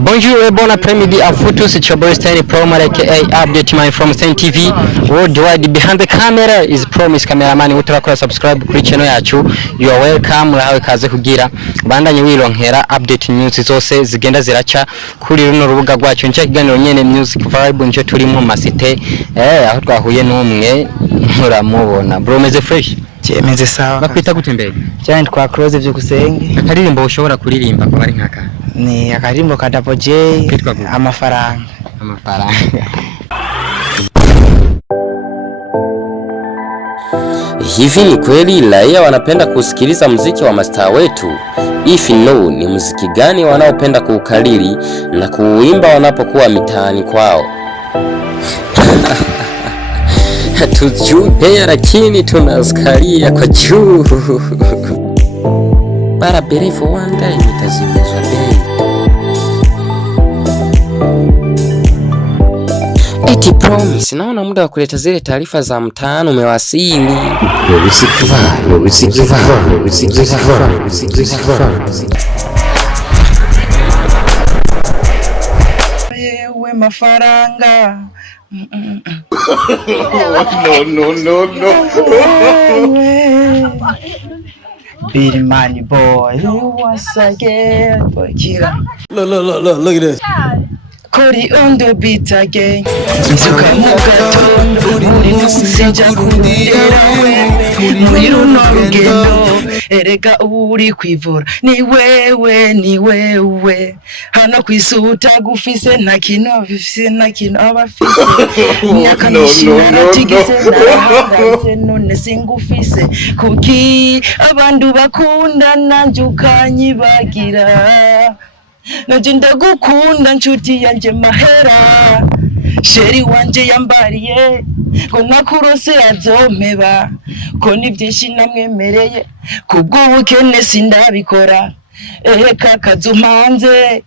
Bonjour et bon après-midi à vous tous, it's your boy Stanley Promo aka Update Man from Stan TV worldwide. Behind the camera is Promise cameraman. Utakora subscribe kuri channel yacu, you are welcome. Urahawe kaze kugira bandanye wironkera update news zose zigenda ziraca kuri runo rubuga rwacu. Nca kiganiro nyene music vibe nje turimo masite aho twahuye n'umwe muramubona. Bro meze fresh? Meze sawa. Bakwita gute mbere? Cyane twa close vy'ugusenge. Akaririmbo ushobora kuririmba ko bari nkaka? Ni akarimbo ka Double J, amafaranga. Hivi ni kweli raia wanapenda kusikiliza muziki wa mastaa wetu? If no, ni muziki gani wanaopenda kuukariri na kuuimba wanapokuwa mitaani kwao? Hatujui pia lakini tunasikalia kwa juu. Para bere for one day nitazimezwa bei. Eti Promise, naona muda wa kuleta zile taarifa za mtaani umewasili. Yewe mafaranga. No. Big money boy, once again, boy, killer. Look at this. Kori on the beat again. Nzuka mugatondo, muri nusinja kundira we, muri runo rugendo, erega uri kwivura. Ni wewe, hano kwisuta gufise nta kintu afise nta kintu abafise. Nyakanishira ratigise narahanze none singufise. Kuki abandu bakunda nanjukanye bagira. Nanje ndagukunda nshuti yanje mahera, sheri wanje yambariye ko nakurose azompeba, ko ni byinshi namwemereye kubw'ubukene sindabikora. Eka kazumpanze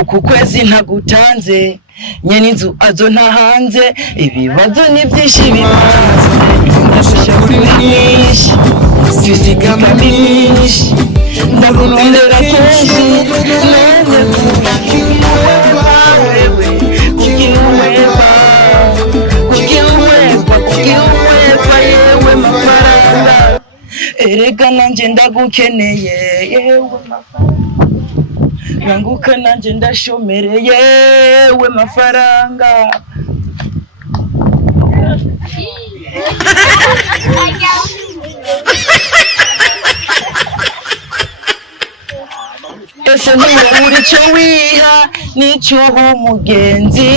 uku kwezi ntagutanze, nyene inzu azo ntahanze, ibibazo ni byinshi bipanze, ndashakuri mwinshi fisigama myinshi ndagurondera kenshi yewe mafaranga, erega nanje ndagukeneye yewe mafaranga, nanguka nanje ndashomere yewe mafaranga. Ese ntuwabura icyo wiha n'icyo uha umugenzi,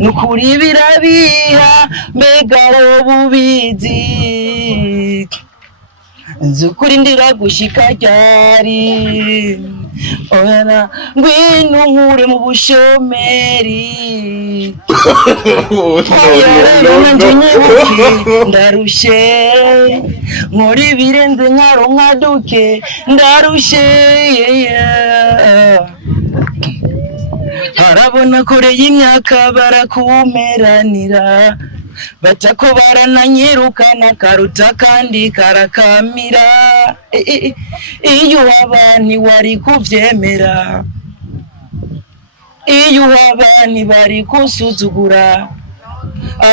n'ukuri birabiha mbega wowe ubizi. Nzi ukuri ndiragushika ryari, oya ngwino nkure mu bushomeri. Rero nanje nyibuke ndarushe, nkora ibirenze nkaronka duke ndarushe. Harabona kure y'imyaka barakumeranira, batako barananyirukana karuta kandi karakamira. Iyo abani wari kuvyemera, iyo abani bari kusuzugura,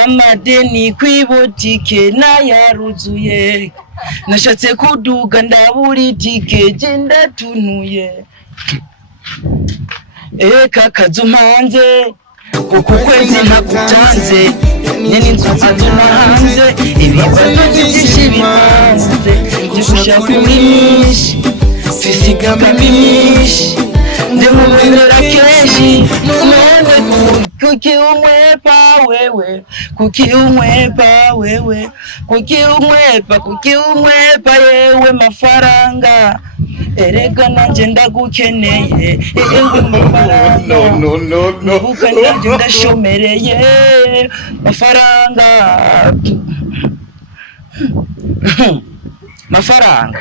amadeni kwibutike nayaruzuye, nashatse kuduga ndabura itike je ndatunuye. Eka kazumpanze uku kwezi ntagutanze, nyene inzu azonahanze, ibibazo byinshi bipanze, ndigushaka myinshi fisigama myinshi ndimubwira kenshi. None kuki umwepa wewe, kuki umwepa yewe mafaranga, erega nanje ndagukeneye yewe mafaranga. Nibuka nanje ndashomereye mafaranga. Mafaranga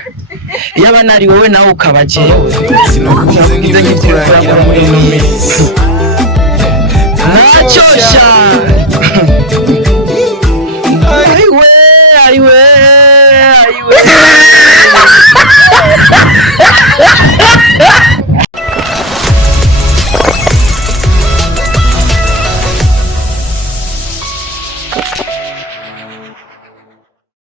yaba nari wowe nawe ukaba jewe, sinokuvuze nk'ibyo kurangira muri no minsi. Nachosha